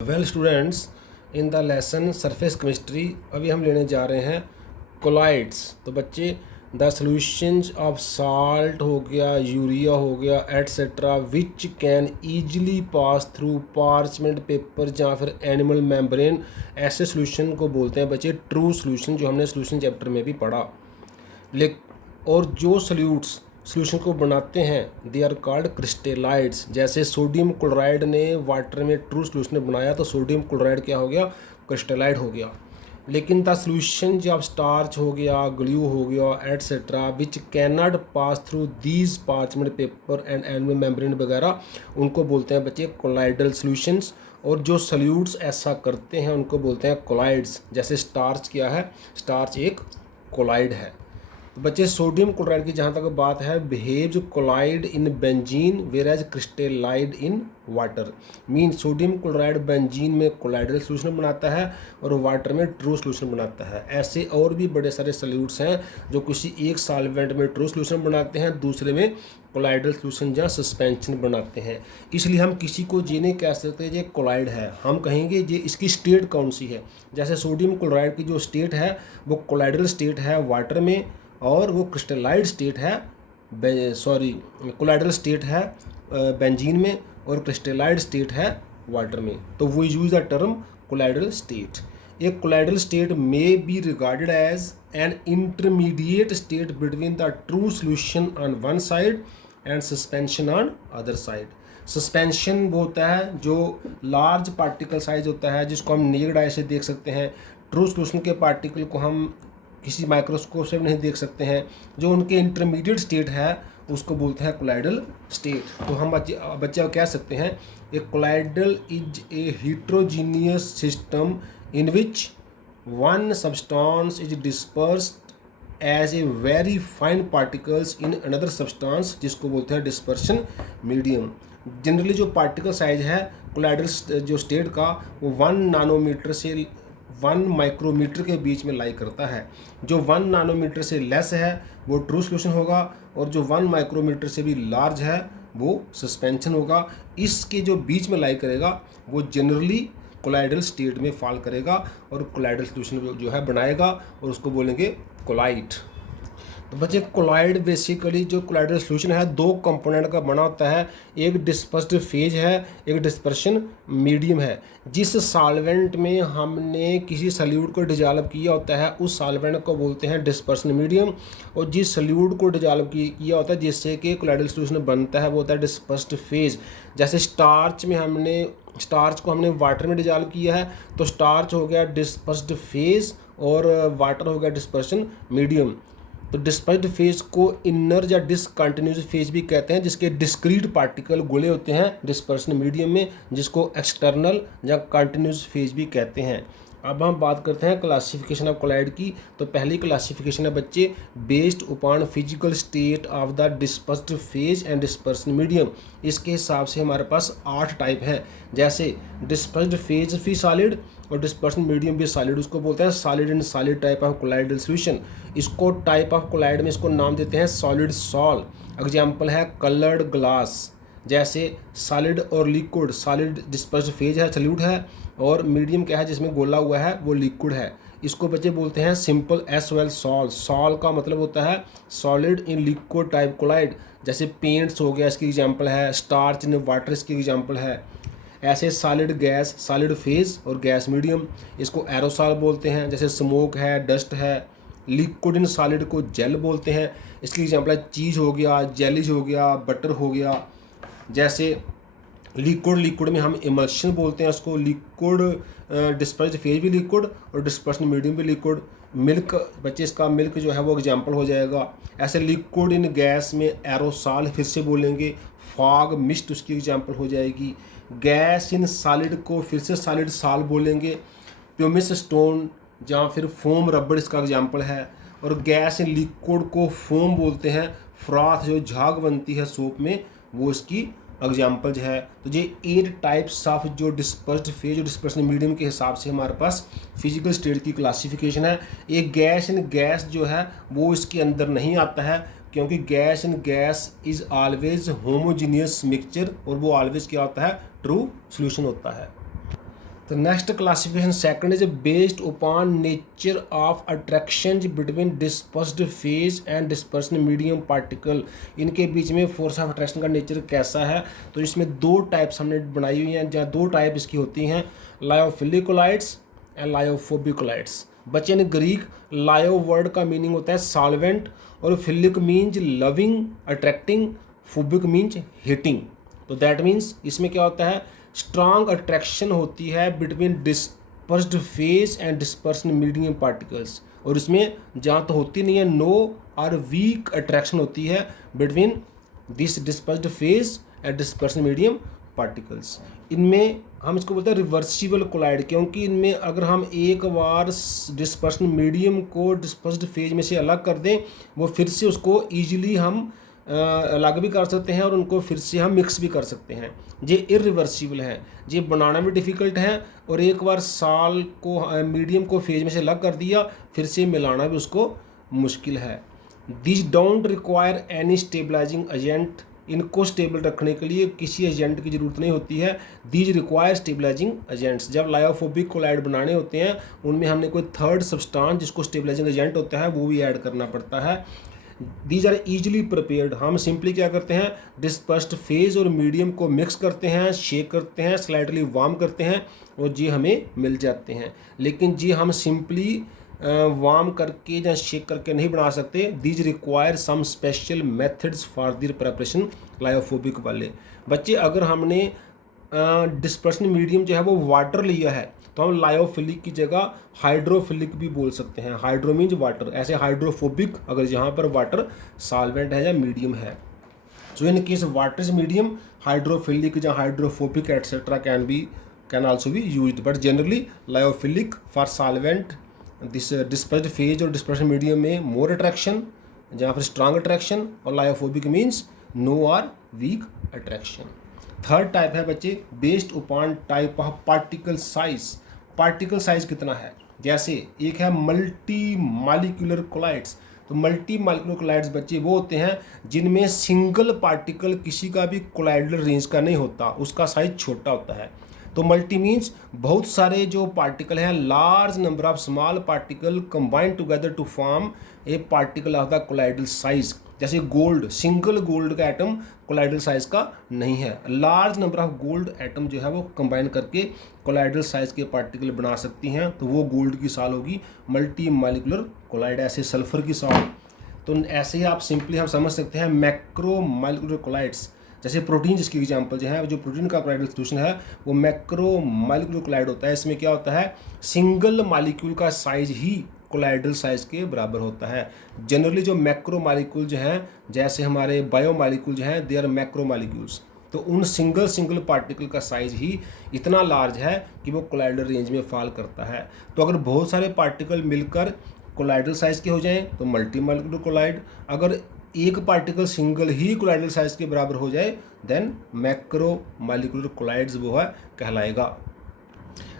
Well students, in the lesson surface chemistry अभी हम लेने जा रहे हैं कोलाइड्स। तो बच्चे द सॉल्यूशंस ऑफ साल्ट हो गया, यूरिया हो गया etcetera which can easily pass through parchment paper या फिर एनिमल मेम्ब्रेन, ऐसे सॉल्यूशन को बोलते हैं बच्चे ट्रू सॉल्यूशन, जो हमने सॉल्यूशन चैप्टर में भी पढ़ा। और जो सॉल्यूशन को बनाते हैं दे आर कॉल्ड क्रिस्टेलाइड्स। जैसे सोडियम क्लोराइड ने वाटर में ट्रू सॉल्यूशन बनाया तो सोडियम क्लोराइड क्या हो गया, क्रिस्टेलाइड हो गया। लेकिन द सॉल्यूशन जब स्टार्च हो गया, ग्लू हो गया etcetera which can not pass through these parchment paper and animal membrane वगैरह, उनको बोलते हैं बच्चे कोलाइडल सॉल्यूशंस। और जो सॉल्यूट्स ऐसा करते हैं उनको बोलते हैं कोलाइड्स। जैसे स्टार्च क्या है, स्टार्च एक कोलाइड है। बच्चे सोडियम क्लोराइड की जहाँ तक बात है, behaves colloid in benzene where as crystalloid in water. Mean sodium chloride benzene में कोलाइडल सोल्यूशन बनाता है और वाटर में ट्रू सोल्यूशन बनाता है। ऐसे और भी बड़े सारे सॉल्यूट्स हैं जो किसी एक सॉल्वेंट में ट्रू सोल्यूशन बनाते हैं, दूसरे में कोलाइडल सोल्यूशन या सस्पेंशन बनाते हैं। इसलिए हम किसी को ये नहीं कह सकते ये कोलाइड है, हम कहेंगे ये इसकी स्टेट कौन सी है। जैसे सोडियम क्लोराइड की जो स्टेट है वो कोलाइडल स्टेट है वाटर में, और वो क्रिस्टलाइड स्टेट है कोलाइडल स्टेट है बेंजीन में, और क्रिस्टलाइड स्टेट है वाटर में। तो वो use the term colloidal state. एक colloidal state may be regarded as an intermediate state between the true solution on one side and suspension on other side. Suspension वो होता है जो लार्ज पार्टिकल साइज होता है, जिसको हम नेक्ड आई से देख सकते हैं। ट्रू सॉल्यूशन के पार्टिकल को हम किसी माइक्रोस्कोप से भी नहीं देख सकते हैं। जो उनके इंटरमीडिएट स्टेट है उसको बोलते हैं कोलाइडल स्टेट। तो हम बच्चे कह सकते हैं a colloidal is a heterogeneous system in which one substance is dispersed as a very fine particles in another substance, जिसको बोलते हैं डिस्पर्शन मीडियम। जनरली जो पार्टिकल साइज है कोलाइडल जो स्टेट का वो 1 नानोमीटर से 1 माइक्रोमीटर के बीच में लाई करता है। जो 1 नानोमीटर से लेस है वो ट्रू सॉल्यूशन होगा, और जो 1 माइक्रोमीटर से भी लार्ज है वो सस्पेंशन होगा। इसके जो बीच में लाई करेगा वो जनरली कोलाइडल स्टेट में फॉल करेगा और कोलाइडल सॉल्यूशन जो है बनाएगा, और उसको बोलेंगे कोलाइड। तो बच्चे कोलाइड बेसिकली जो कोलाइडल सॉल्यूशन है दो कंपोनेंट का बना होता है। एक डिस्पर्स्ड फेज है, एक डिस्पर्शन मीडियम है। जिस सॉल्वेंट में हमने किसी सॉल्यूट को डिजॉल्व किया होता है उस सॉल्वेंट को बोलते हैं डिस्पर्शन मीडियम, और जिस सॉल्यूट को डिजॉल्व किया होता है जिससे कि कोलाइडल सॉल्यूशन बनता है वो होता है डिस्पर्स्ड फेज। जैसे स्टार्च को हमने वाटर में डिजॉल्व किया है तो स्टार्च हो गया डिस्पर्स्ड फेज और वाटर हो गया डिस्पर्शन मीडियम। तो डिस्पर्स्ड फेज को इनर या डिसकंटिन्यूस फेज भी कहते हैं, जिसके डिस्क्रीट पार्टिकल गोले होते हैं डिस्पर्शन मीडियम में, जिसको एक्सटर्नल या कंटिन्यूस फेज भी कहते हैं। अब हम बात करते हैं क्लासिफिकेशन ऑफ कोलाइड की। तो पहली क्लासिफिकेशन है बच्चे based upon physical state of the dispersed phase and dispersion medium. इसके हिसाब से हमारे पास 8 टाइप है। जैसे डिस्पर्स्ड फेज भी सॉलिड और डिस्पर्शन मीडियम भी सॉलिड, उसको बोलते हैं solid and solid type of colloidal solution. इसको टाइप ऑफ कोलाइड में इसको नाम देते हैं सॉलिड सॉल। एग्जाम्पल है कलर्ड ग्लास। जैसे सॉलिड और लिक्विड, सॉलिड डिस्पर्स्ड फेज है सॉल्यूट है, और मीडियम क्या है जिसमें गोला हुआ है वो लिक्विड है। इसको बच्चे बोलते हैं सिंपल SOL सॉल। सॉल का मतलब होता है solid in liquid type colloid. जैसे पेंट्स हो गया इसकी एग्जांपल है, स्टार्च इन वाटर इसकी एग्जांपल है। ऐसे सॉलिड गैस, सॉलिड फेज और गैस मीडियम, इसको एरोसॉल बोलते हैं। जैसे स्मोक है, डस्ट है। लिक्विड इन सॉलिड को जेल बोलते हैं। इसकी एग्जांपल है चीज़ हो गया, जेलीज हो गया, बटर हो गया। जैसे लिक्विड में हम इमल्शन बोलते हैं उसको। लिक्विड डिस्पर्स्ड फेज भी लिक्विड और डिस्पर्शन मीडियम भी लिक्विड। मिल्क बच्चे इसका मिल्क जो है वो एग्जांपल हो जाएगा। ऐसे लिक्विड इन गैस में एरोसॉल फिर से बोलेंगे। फॉग मिस्ट उसकी एग्जांपल हो जाएगी। गैस इन सॉलिड को फिर से सॉलिड सॉल बोलेंगे। प्यूमिस स्टोन या फिर फोम रबड़ इसका एग्जांपल है। और गैस इन लिक्विड को फोम बोलते हैं। फ्रॉथ जो झाग बनती है सोप में वो इसकी एग्जाम्पल्स है। तो ये 8 टाइप्स ऑफ जो डिस्पर्स्ड फेज और डिस्पर्शन मीडियम के हिसाब से हमारे पास फिजिकल स्टेट की क्लासिफिकेशन है। एक गैस इन गैस जो है वो इसके अंदर नहीं आता है, क्योंकि gas in gas is always homogeneous mixture, और वो ऑलवेज क्या होता है ट्रू सॉल्यूशन होता है। तो next classification second is based upon nature of attraction between dispersed phase and dispersion medium particle. इनके बीच में फोर्स ऑफ अट्रैक्शन का नेचर कैसा है। तो इसमें दो टाइप्स हमने बनाई हुई हैं, जहाँ दो टाइप इसकी होती हैं, lyophilic colloids and lyophobic colloids. बच्चे ने ग्रीक लायो वर्ड का मीनिंग होता है सॉल्वेंट, और philic means loving attracting, phobic means hating. तो दैट मीन्स इसमें क्या होता है, स्ट्रॉन्ग अट्रैक्शन होती है between dispersed phase and dispersion medium particles, और इसमें जहाँ तो होती नहीं है, नो और वीक अट्रैक्शन होती है between this dispersed phase and dispersion medium particles. इनमें हम इसको बोलते हैं रिवर्सिबल कोलाइड, क्योंकि इनमें अगर हम एक बार डिस्पर्सन मीडियम को डिस्पर्स्ड फेज में से अलग कर दें, वो फिर से उसको ईजिली हम अलग भी कर सकते हैं और उनको फिर से हम मिक्स भी कर सकते हैं। ये इरिवर्सिबल हैं, ये बनाना भी डिफ़िकल्ट है, और एक बार साल को मीडियम को फेज में से अलग कर दिया, फिर से मिलाना भी उसको मुश्किल है। This don't require any stabilising agent, इनको स्टेबल रखने के लिए किसी एजेंट की ज़रूरत नहीं होती है। दीज रिक्वायर स्टेबलाइजिंग एजेंट्स, जब लायोफोबिक कोलाइड बनाने होते हैं उनमें हमने कोई थर्ड सब्सटेंस जिसको स्टेबलाइजिंग एजेंट होता है वो भी ऐड करना पड़ता है। दीज आर ईजिली प्रिपेयर्ड, हम सिंपली क्या करते हैं, डिस्पर्स्ड फेज और मीडियम को मिक्स करते हैं, शेक करते हैं, स्लाइटली वार्म करते हैं, और जी हमें मिल जाते हैं। लेकिन जी हम सिंपली वार्म करके या शेक करके नहीं बना सकते। These require some special methods for their preparation lyophobic वाले। बच्चे अगर हमने डिस्पर्सन मीडियम जो है वो वाटर लिया है, तो हम लायोफिलिक की जगह हाइड्रोफिलिक भी बोल सकते हैं। हाइड्रो मीन्स वाटर, ऐसे हाइड्रोफोबिक अगर यहाँ पर वाटर सॉल्वेंट है या मीडियम है। So in case water is medium, hydrophilic या hydrophobic etcetera can also be used, but generally lyophilic for solvent. This dispersed phase और डिस्पर्सन मीडियम में मोर अट्रैक्शन, जहाँ पर स्ट्रांग अट्रैक्शन, और lyophobic means no or weak attraction. Third type है बच्चे based upon type of particle size. Particle size कितना है, जैसे एक है मल्टी मालिक्यूलर कोलाइड्स। तो मल्टी मालिक्यूलर कोलाइड्स बच्चे वो होते हैं जिनमें सिंगल पार्टिकल किसी का भी कोलाइडल रेंज का नहीं होता, उसका साइज छोटा होता है। तो मल्टी मीन्स बहुत सारे जो पार्टिकल हैं, large number of small particle combined together to form a particle of the colloidal size. जैसे गोल्ड, सिंगल गोल्ड का एटम कोलाइडल साइज का नहीं है, large number of gold atom जो है वो कंबाइन करके कोलाइडल साइज के पार्टिकल बना सकती हैं, तो वो गोल्ड की साल होगी मल्टी मालिकुलर कोलाइड। ऐसे सल्फर की साल, तो ऐसे ही आप सिंपली हम समझ सकते हैं मैक्रो मालिकुलर कोलाइड्स। जैसे प्रोटीन जिसकी एग्जांपल जो है, जो प्रोटीन का कोलाइडल सॉल्यूशन है वो मैक्रो मालिकुलर कोलाइड होता है। इसमें क्या होता है, सिंगल मालिक्यूल का साइज ही कोलाइडल साइज के बराबर होता है। जनरली जो मैक्रो मालिक्यूल जो हैं, जैसे हमारे बायो मालिक्यूल जो हैं, दे आर मैक्रो मालिक्यूल्स, तो उन सिंगल पार्टिकल का साइज ही इतना लार्ज है कि वो कोलाइडल रेंज में फॉल करता है। तो अगर बहुत सारे पार्टिकल मिलकर कोलाइडल साइज के हो जाएं तो मल्टी मालिक्यूलर कोलाइड, अगर एक पार्टिकल सिंगल ही कोलाइडल साइज के बराबर हो जाए देन मैक्रो मालिक्यूलर कोलाइड्स वो है कहलाएगा।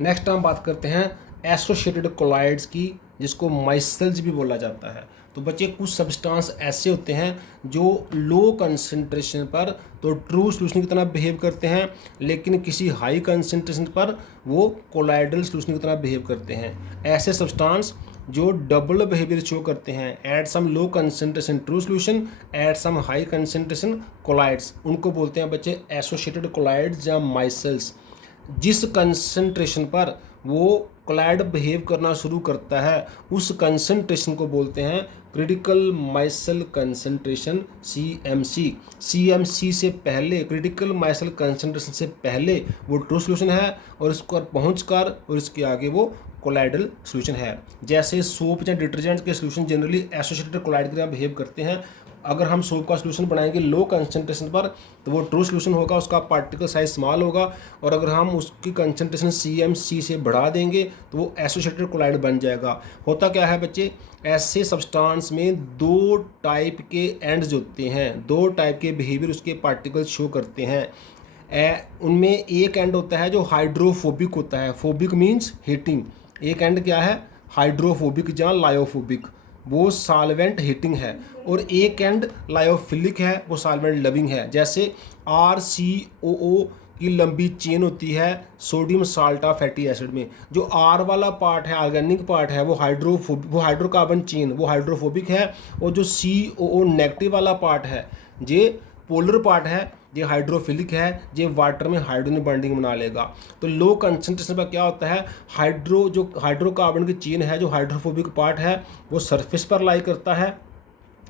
नेक्स्ट हम बात करते हैं एसोसिएटेड कोलाइड्स की, जिसको माइसेल्स भी बोला जाता है। तो बच्चे कुछ सब्सटेंस ऐसे होते हैं जो लो कंसंट्रेशन पर तो ट्रू सॉल्यूशन की तरह बिहेव करते हैं, लेकिन किसी हाई कंसंट्रेशन पर वो कोलाइडल सॉल्यूशन की तरह बिहेव करते हैं। ऐसे सब्सटेंस जो डबल बिहेवियर शो करते हैं, at some low concentration true solution, at some high concentration colloids, उनको बोलते हैं बच्चे एसोसिएटेड कोलाइड्स या माइसेल्स। जिस कंसंट्रेशन पर वो कोलाइड बिहेव करना शुरू करता है उस कंसंट्रेशन को बोलते हैं critical myself concentration, CMC। CMC से पहले, क्रिटिकल माइसेल कंसंट्रेशन से पहले वो ट्रू सॉल्यूशन है, और इसको पहुंचकर और इसके आगे वो कोलाइडल सॉल्यूशन है। जैसे सोप या डिटर्जेंट के सॉल्यूशन जनरली एसोसिएटेड कोलाइड की तरह बिहेव करते हैं। अगर हम सोप का सॉल्यूशन बनाएंगे लो कंसंट्रेशन पर तो वो ट्रू सॉल्यूशन होगा, उसका पार्टिकल साइज स्मॉल होगा, और अगर हम उसकी कंसंट्रेशन CMC से बढ़ा देंगे तो वो एसोसिएटेड कोलाइड बन जाएगा। होता क्या है बच्चे, ऐसे सब्सटेंस में दो टाइप के एंड्स होते हैं, दो टाइप के बिहेवियर उसके पार्टिकल शो करते हैं। उनमें एक एंड होता है जो हाइड्रोफोबिक होता है, फोबिक मीन्स हीटिंग। एक एंड क्या है, हाइड्रोफोबिक या लायोफोबिक, वो सॉल्वेंट हीटिंग है, और एक एंड लायोफिलिक है, वो सॉल्वेंट लविंग है। जैसे RCOO की लंबी चेन होती है सोडियम साल्टा फैटी एसिड में। जो आर वाला पार्ट है, ऑर्गेनिक पार्ट है, वो हाइड्रोकार्बन चेन वो हाइड्रोफोबिक है। और जो COO नेगेटिव वाला पार्ट है, ये पोलर पार्ट है, ये हाइड्रोफिलिक है, ये वाटर में हाइड्रोजन बॉन्डिंग बना लेगा। तो लो कंसंट्रेशन पर क्या होता है, जो हाइड्रोकार्बन की चेन है, जो हाइड्रोफोबिक पार्ट है वो सरफेस पर लाई करता है,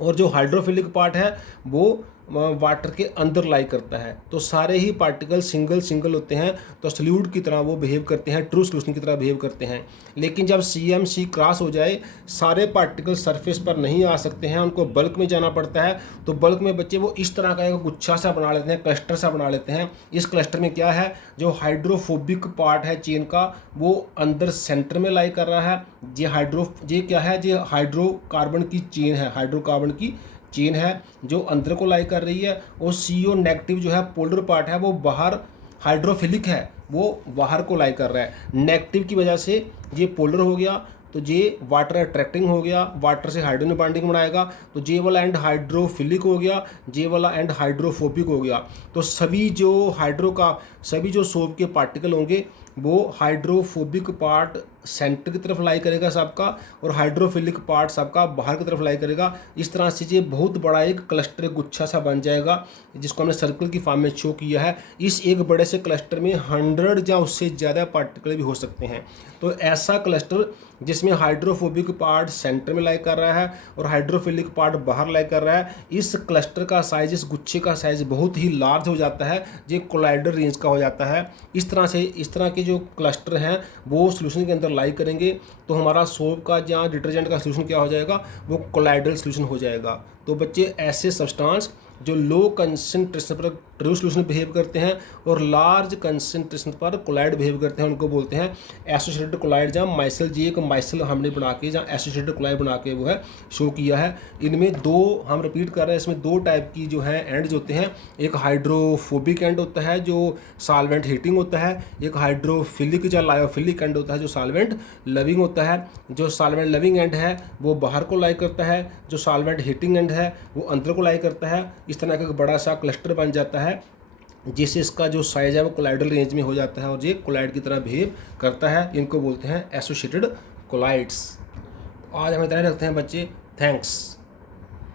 और जो हाइड्रोफिलिक पार्ट है वो वाटर के अंदर लाई करता है। तो सारे ही पार्टिकल सिंगल होते हैं, तो सल्यूट की तरह वो बिहेव करते हैं, ट्रू सॉल्यूशन की तरह बिहेव करते हैं। लेकिन जब CMC क्रॉस हो जाए, सारे पार्टिकल सरफेस पर नहीं आ सकते हैं, उनको बल्क में जाना पड़ता है। तो बल्क में बच्चे वो इस तरह का एक गुच्छा सा बना लेते हैं, क्लस्टर सा बना लेते हैं। इस क्लस्टर में क्या है, जो हाइड्रोफोबिक पार्ट है चेन का, वो अंदर सेंटर में लाई कर रहा है। ये क्या है, ये हाइड्रोकार्बन की चेन है, हाइड्रोकार्बन की चेन है जो अंदर को लाई कर रही है। और CO नेगेटिव जो है पोलर पार्ट है, वो बाहर हाइड्रोफिलिक है, वो बाहर को लाई कर रहा है। नेगेटिव की वजह से ये पोलर हो गया, तो ये वाटर अट्रैक्टिंग हो गया, वाटर से हाइड्रोजन बॉन्डिंग बनाएगा। तो जे वाला एंड हाइड्रोफिलिक हो गया, जे वाला एंड हाइड्रोफोबिक हो गया। तो सभी जो सोप के पार्टिकल होंगे वो हाइड्रोफोबिक पार्ट सेंटर की तरफ लाई करेगा सबका, और हाइड्रोफिलिक पार्ट सबका बाहर की तरफ लाई करेगा। इस तरह से ये बहुत बड़ा एक क्लस्टर, गुच्छा सा बन जाएगा, जिसको हमने सर्कल की फॉर्म में शो किया है। इस एक बड़े से क्लस्टर में 100 या उससे ज़्यादा पार्टिकल भी हो सकते हैं। तो ऐसा क्लस्टर जिसमें हाइड्रोफोबिक पार्ट सेंटर में लाई कर रहा है और हाइड्रोफिलिक पार्ट बाहर लाई कर रहा है, इस क्लस्टर का साइज, इस गुच्छे का साइज बहुत ही लार्ज हो जाता है, ये कोलाइडल रेंज का हो जाता है। इस तरह के जो क्लस्टर हैं वो सॉल्यूशन के अंदर लाई करेंगे, तो हमारा सोप का या डिटर्जेंट का सॉल्यूशन क्या हो जाएगा, वो कोलाइडल सॉल्यूशन हो जाएगा। तो बच्चे ऐसे सब्सटेंस जो लो कंसंट्रेशन पर ट्रू सॉल्यूशन बिहेव करते हैं और लार्ज कंसंट्रेशन पर कोलाइड बिहेव करते हैं, उनको बोलते हैं एसोसिएटेड कोलाइड। जहाँ माइसल जी एक माइसल हमने बना के जहाँ एसोसिएटेड कोलाइड बना के वो है शो किया है। इनमें दो, हम रिपीट कर रहे हैं, इसमें दो टाइप की जो है एंड्स होते हैं। एक हाइड्रोफोबिक एंड होता है जो सॉल्वेंट हीटिंग होता है, एक हाइड्रोफिलिक या लायोफिलिक एंड होता है जो सॉल्वेंट लविंग होता है। जो सॉल्वेंट लविंग एंड है वो बाहर को लाई करता है, जो सॉल्वेंट हीटिंग एंड है वो अंदर को लाई करता है। इस तरह का एक बड़ा सा क्लस्टर बन जाता है, जिससे इसका जो साइज है वो कोलाइडल रेंज में हो जाता है और ये कोलाइड की तरह बिहेव करता है। इनको बोलते हैं एसोसिएटेड कोलाइड्स। आज हम इतना ही रखते हैं बच्चे, थैंक्स।